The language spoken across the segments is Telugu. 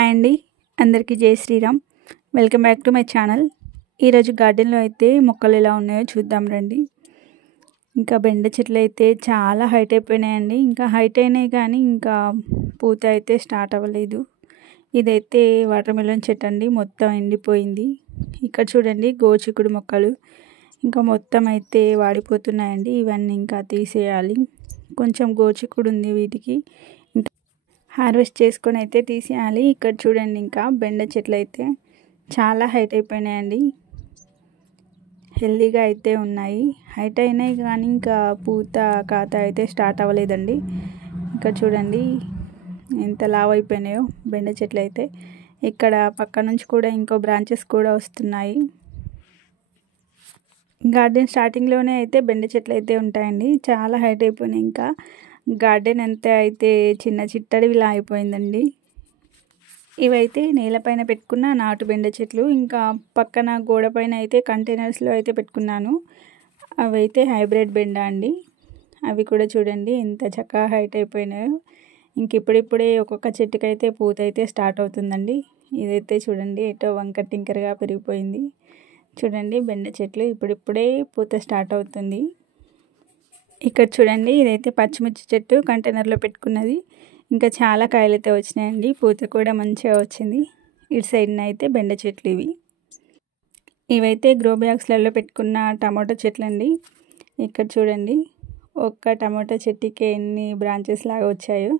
హాయ్ అండి, అందరికీ జై Sriram. Welcome back to my channel. ఈరోజు గార్డెన్లో అయితే మొక్కలు ఎలా ఉన్నాయో చూద్దాం రండి. ఇంకా బెండ చెట్లు అయితే చాలా హైట్ అయిపోయినాయండి. ఇంకా హైట్ అయినాయి కానీ ఇంకా పూత అయితే స్టార్ట్ అవ్వలేదు. ఇదైతే వాటర్ మిలన్ చెట్టు అండి, మొత్తం ఎండిపోయింది. ఇక్కడ చూడండి గోచిక్కుడు మొక్కలు ఇంకా మొత్తం అయితే వాడిపోతున్నాయండి. ఇవన్నీ ఇంకా తీసేయాలి. కొంచెం గోచిక్కుడు ఉంది, వీటికి హార్వెస్ట్ చేసుకొని అయితే తీసేయాలి. ఇక్కడ చూడండి ఇంకా బెండ చెట్లు అయితే చాలా హైట్ అయిపోయినాయండి. హెల్దీగా అయితే ఉన్నాయి, హైట్ అయినాయి కానీ ఇంకా పూత కాత అయితే స్టార్ట్ అవ్వలేదండి. ఇక్కడ చూడండి ఎంత లావు అయిపోయినాయో బెండ చెట్లు అయితే. ఇక్కడ పక్క నుంచి కూడా ఇంకో బ్రాంచెస్ కూడా వస్తున్నాయి. గార్డెన్ స్టార్టింగ్లోనే అయితే బెండ చెట్లు అయితే ఉంటాయండి. చాలా హైట్ అయిపోయినాయి. ఇంకా గార్డెన్ ఎంత అయితే చిన్న చిట్టడివిలా అయిపోయిందండి. ఇవైతే నేలపైన పెట్టుకున్న నాటు బెండ చెట్లు. ఇంకా పక్కన గోడ పైన అయితే కంటైనర్స్లో అయితే పెట్టుకున్నాను. అవైతే హైబ్రిడ్ బెండ అండి. అవి కూడా చూడండి ఎంత చక్కగా హైట్ అయిపోయినాయో. ఇంక ఇప్పుడిప్పుడే ఒక్కొక్క చెట్టుకైతే పూత అయితే స్టార్ట్ అవుతుందండి. ఇదైతే చూడండి ఎటో వంకర టింకరగా పెరిగిపోయింది. చూడండి బెండ చెట్లు ఇప్పుడిప్పుడే పూత స్టార్ట్ అవుతుంది. ఇక్కడ చూడండి ఇదైతే పచ్చిమిర్చి చెట్టు కంటైనర్లో పెట్టుకున్నది. ఇంకా చాలా కాయలు అయితే వచ్చినాయండి, పూత కూడా మంచిగా వచ్చింది. ఇటు సైడ్న అయితే బెండ చెట్లు ఇవైతే గ్రో బ్యాగ్స్లలో పెట్టుకున్న టమాటో చెట్లు అండి. ఇక్కడ చూడండి ఒక్క టమాటో చెట్టుకి ఎన్ని బ్రాంచెస్ లాగా వచ్చాయో.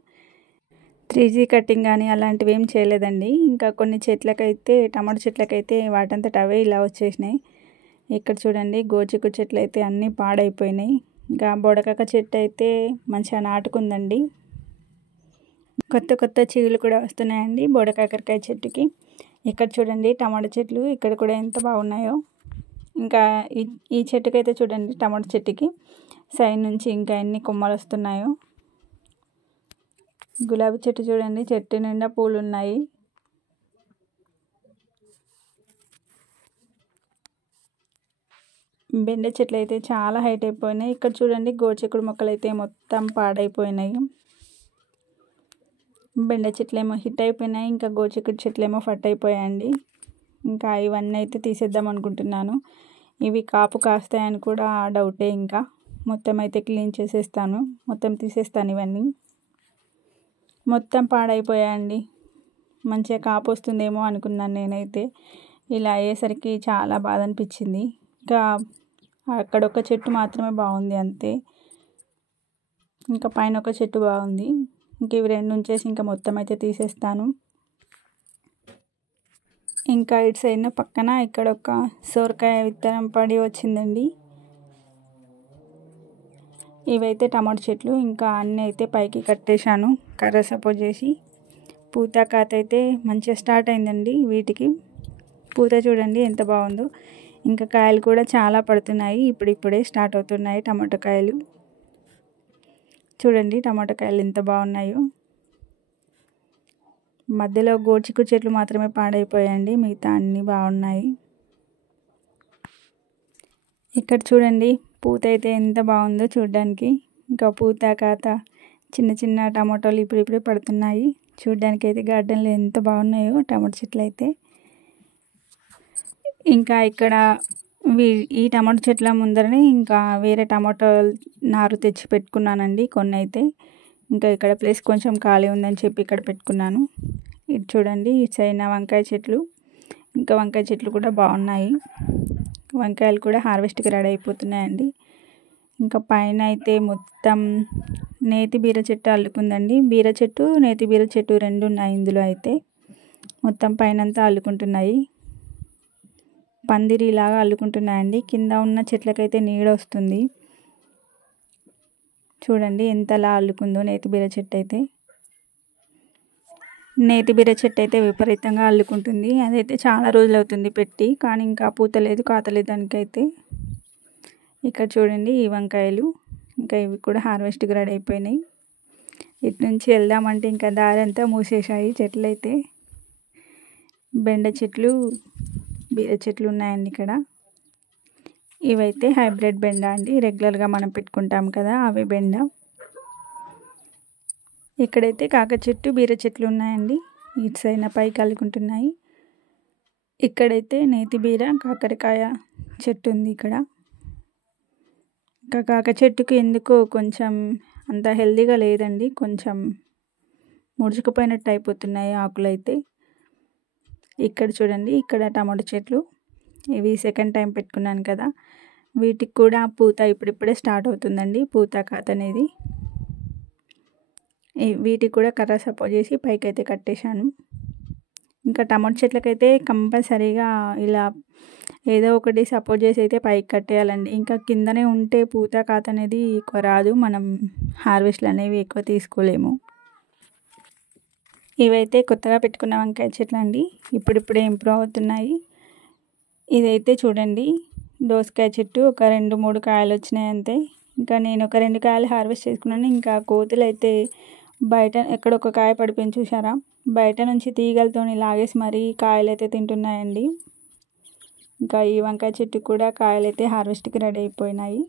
3G కటింగ్ కానీ అలాంటివి ఏం చేయలేదండి. ఇంకా కొన్ని చెట్లకైతే టమాటో చెట్లకైతే వాటంతట అవే ఇలా వచ్చేసినాయి. ఇక్కడ చూడండి గోచిక్కుడు చెట్లు అయితే అన్నీ పాడైపోయినాయి. ఇంకా బొడకాక చెట్టు అయితే మంచిగా నాటుకుందండి. కొత్త కొత్త చిగులు కూడా వస్తున్నాయండి బొడకాకరకాయ చెట్టుకి. ఇక్కడ చూడండి టమాటో చెట్లు ఇక్కడ కూడా ఎంత బాగున్నాయో. ఇంకా ఈ చెట్టుకైతే చూడండి టమాటో చెట్టుకి సైడ్ నుంచి ఇంకా ఎన్ని కొమ్మలు వస్తున్నాయో. గులాబీ చెట్టు చూడండి, చెట్టు నిండా పూలు ఉన్నాయి. బెండ చెట్లు అయితే చాలా హైట్ అయిపోయినాయి. ఇక్కడ చూడండి గోచిక్కుడు మొక్కలు అయితే మొత్తం పాడైపోయినాయి. బెండ చెట్లు ఏమో హిట్ అయిపోయినాయి, ఇంకా గోచిక్కుడు చెట్లు ఏమో ఫట్ అయిపోయాయండి. ఇంకా ఇవన్నీ అయితే తీసేద్దాం అనుకుంటున్నాను. ఇవి కాపు కాస్తాయని కూడా డౌటే. ఇంకా మొత్తం అయితే క్లీన్ చేసేస్తాను, మొత్తం తీసేస్తాను. ఇవన్నీ మొత్తం పాడైపోయాయండి. మంచిగా కాపు వస్తుందేమో అనుకున్నాను నేనైతే. ఇలా అయ్యేసరికి చాలా బాధ అనిపించింది. ఇంకా అక్కడ ఒక చెట్టు మాత్రమే బాగుంది అంతే. ఇంకా పైన ఒక చెట్టు బాగుంది. ఇంక ఇవి రెండు ఉంచేసి ఇంకా మొత్తం అయితే తీసేస్తాను. ఇంకా ఇటు సైడ్న పక్కన ఇక్కడ ఒక సోరకాయ విత్తనం పడి వచ్చిందండి. ఇవైతే టమాటో చెట్లు. ఇంకా అన్నీ అయితే పైకి కట్టేశాను కర్ర సపోర్ట్ చేసి. పూత కాత అయితే మంచిగా స్టార్ట్ అయిందండి. వీటికి పూత చూడండి ఎంత బాగుందో. ఇంకా కాయలు కూడా చాలా పడుతున్నాయి, ఇప్పుడిప్పుడే స్టార్ట్ అవుతున్నాయి టమాటో కాయలు. చూడండి టమాటో కాయలు ఎంత బాగున్నాయో. మధ్యలో గోచిక్కుడు చెట్లు మాత్రమే పాడైపోయాయండి, మిగతా అన్నీ బాగున్నాయి. ఇక్కడ చూడండి పూత అయితే ఎంత బాగుందో చూడడానికి. ఇంకా పూత కాత చిన్న చిన్న టమాటోలు ఇప్పుడిప్పుడే పడుతున్నాయి. చూడడానికి అయితే గార్డెన్లో ఎంత బాగున్నాయో టమాటో చెట్లు అయితే. ఇంకా ఇక్కడ ఈ టమాటో చెట్ల ముందరనే ఇంకా వేరే టమాటో నారు తెచ్చి పెట్టుకున్నానండి కొన్ని అయితే. ఇంకా ఇక్కడ ప్లేస్ కొంచెం ఖాళీ ఉందని చెప్పి ఇక్కడ పెట్టుకున్నాను. ఇది చూడండి ఇటు సైడ్ వంకాయ చెట్లు. ఇంకా వంకాయ చెట్లు కూడా బాగున్నాయి. వంకాయలు కూడా హార్వెస్ట్కి రెడీ అయిపోతున్నాయండి. ఇంకా పైన అయితే మొత్తం నేతి బీర చెట్టు అల్లుకుందండి. బీర చెట్టు నేతి బీర చెట్టు రెండు ఉన్నాయి ఇందులో అయితే. మొత్తం పైనంతా అల్లుకుంటున్నాయి, పందిరిలాగా అల్లుకుంటున్నాయండి. కింద ఉన్న చెట్లకైతే నీడ వస్తుంది. చూడండి ఎంతలా అల్లుకుందో నేతి బీర చెట్టు అయితే. నేతి బీర చెట్టు అయితే విపరీతంగా అల్లుకుంటుంది. అదైతే చాలా రోజులు అవుతుంది పెట్టి, కానీ ఇంకా పూతలేదు కాతలేదు దానికైతే. ఇక్కడ చూడండి ఈ వంకాయలు. ఇంకా ఇవి కూడా హార్వెస్ట్కి రెడీ అయిపోయినాయి. ఇటు నుంచి వెళ్దామంటే ఇంకా దారి అంతా మూసేశాయి చెట్లు అయితే. బెండ చెట్లు బీర చెట్లు ఉన్నాయండి ఇక్కడ. ఇవైతే హైబ్రిడ్ బెండ అండి, రెగ్యులర్గా మనం పెట్టుకుంటాం కదా అవి బెండ. ఇక్కడైతే కాక చెట్టు బీర చెట్లు ఉన్నాయండి. ఇటు సైడ్ పైకి అల్లుకుంటున్నాయి. ఇక్కడైతే నేతి బీర కాకరకాయ చెట్టు ఉంది ఇక్కడ. ఇంకా కాకర చెట్టుకి ఎందుకో కొంచెం అంత హెల్దీగా లేదండి, కొంచెం ముడుచుకుపోయినట్టు అయిపోతున్నాయి ఆకులైతే. ఇక్కడ చూడండి, ఇక్కడ టమాటో చెట్లు, ఇవి సెకండ్ టైం పెట్టుకున్నాను కదా, వీటికి కూడా పూత ఇప్పుడిప్పుడే స్టార్ట్ అవుతుందండి, పూత కాత అనేది. వీటికి కూడా కర్ర సపోర్ట్ చేసి పైకి అయితే కట్టేశాను. ఇంకా టమాటో చెట్లకైతే కంపల్సరీగా ఇలా ఏదో ఒకటి సపోర్ట్ చేసి అయితే పైకి కట్టేయాలండి. ఇంకా కిందనే ఉంటే పూత కాత అనేది ఎక్కువ రాదు, మనం హార్వెస్ట్లు అనేవి ఎక్కువ తీసుకోలేము. ఇవైతే కొత్తగా పెట్టుకున్న వంకాయ చెట్లు అండి, ఇప్పుడిప్పుడే ఇంప్రూవ్ అవుతున్నాయి. ఇదైతే చూడండి దోసకాయ చెట్టు, ఒక 2-3 కాయలు వచ్చినాయి అంతే. ఇంకా నేను ఒక 2 కాయలు హార్వెస్ట్ చేసుకున్నాను. ఇంకా కోతులు అయితే బయట ఎక్కడొక కాయ పడిపోయింది చూసారా, బయట నుంచి తీగలతో లాగేసి మరీ కాయలు అయితే తింటున్నాయండి. ఇంకా ఈ వంకాయ చెట్టు కూడా కాయలు అయితే హార్వెస్ట్కి రెడీ అయిపోయినాయి.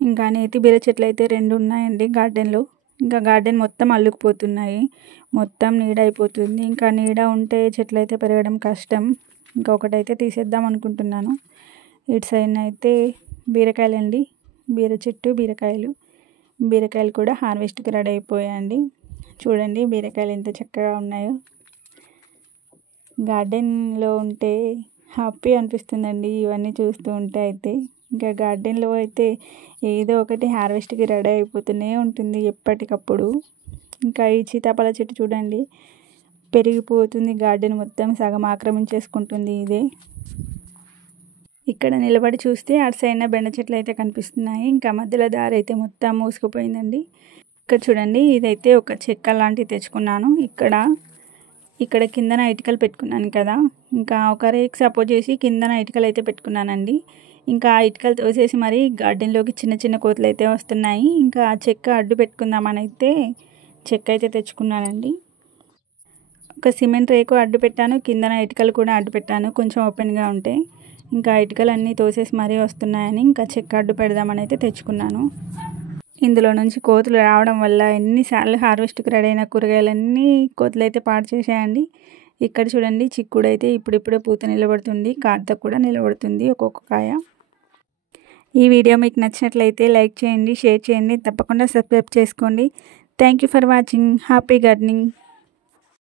ఇంకా నేతి బీర చెట్లు అయితే 2 ఉన్నాయండి గార్డెన్లో. ఇంకా గార్డెన్ మొత్తం అల్లుకుపోతున్నాయి, మొత్తం నీడ అయిపోతుంది. ఇంకా నీడ ఉంటే చెట్లు అయితే పెరగడం కష్టం. ఇంకా ఒకటైతే తీసేద్దాం అనుకుంటున్నాను. ఇటు సైడ్ అయితే బీరకాయలండి, బీర చెట్టు, బీరకాయలు కూడా హార్వెస్ట్కి రెడీ అయిపోయాయండి. చూడండి బీరకాయలు ఎంత చక్కగా ఉన్నాయో. గార్డెన్లో ఉంటే హ్యాపీ అనిపిస్తుందండి ఇవన్నీ చూస్తూ ఉంటే అయితే. ఇంకా గార్డెన్లో అయితే ఏదో ఒకటి హార్వెస్ట్కి రెడీ అయిపోతూనే ఉంటుంది ఎప్పటికప్పుడు. ఇంకా ఈ సీతాఫల చెట్టు చూడండి, పెరిగిపోతుంది, గార్డెన్ మొత్తం సగం ఆక్రమించేసుకుంటుంది ఇదే. ఇక్కడ నిలబడి చూస్తే అటు సైడ్ బెండ చెట్లు అయితే కనిపిస్తున్నాయి. ఇంకా మధ్యలో దారి అయితే మొత్తం మూసుకుపోయిందండి. ఇక్కడ చూడండి, ఇదైతే ఒక చెక్క లాంటివి తెచ్చుకున్నాను. ఇక్కడ కిందన ఇటుకలు పెట్టుకున్నాను కదా, ఇంకా ఒక రేక్ సపోర్ట్ చేసి కిందన ఇటుకలు అయితే పెట్టుకున్నానండి. ఇంకా ఆ ఇటుకలు తోసేసి మరి గార్డెన్లోకి చిన్న చిన్న కోతులు అయితే వస్తున్నాయి. ఇంకా ఆ చెక్క అడ్డు పెట్టుకుందామని అయితే చెక్క అయితే తెచ్చుకున్నానండి. ఒక సిమెంట్ రేకు అడ్డు పెట్టాను, కిందన ఇటుకలు కూడా అడ్డు పెట్టాను కొంచెం ఓపెన్గా ఉంటే. ఇంకా ఇటుకలు అన్నీ తోసేసి మరీ వస్తున్నాయని ఇంకా చెక్క అడ్డు పెడదామని అయితే తెచ్చుకున్నాను. ఇందులో నుంచి కోతులు రావడం వల్ల ఎన్నిసార్లు హార్వెస్ట్కి రెడీ అయిన కూరగాయలన్నీ కోతులు అయితే పాడు చేసాయండి. ఇక్కడ చూడండి చిక్కుడు అయితే ఇప్పుడిప్పుడే పూత నిలబడుతుంది, కాత కూడా నిలబడుతుంది ఒక్కొక్క కాయ. ఈ వీడియో మీకు నచ్చినట్లయితే లైక్ చేయండి, షేర్ చేయండి, తప్పకుండా సబ్స్క్రైబ్ చేసుకోండి. Thank you for watching. Happy gardening.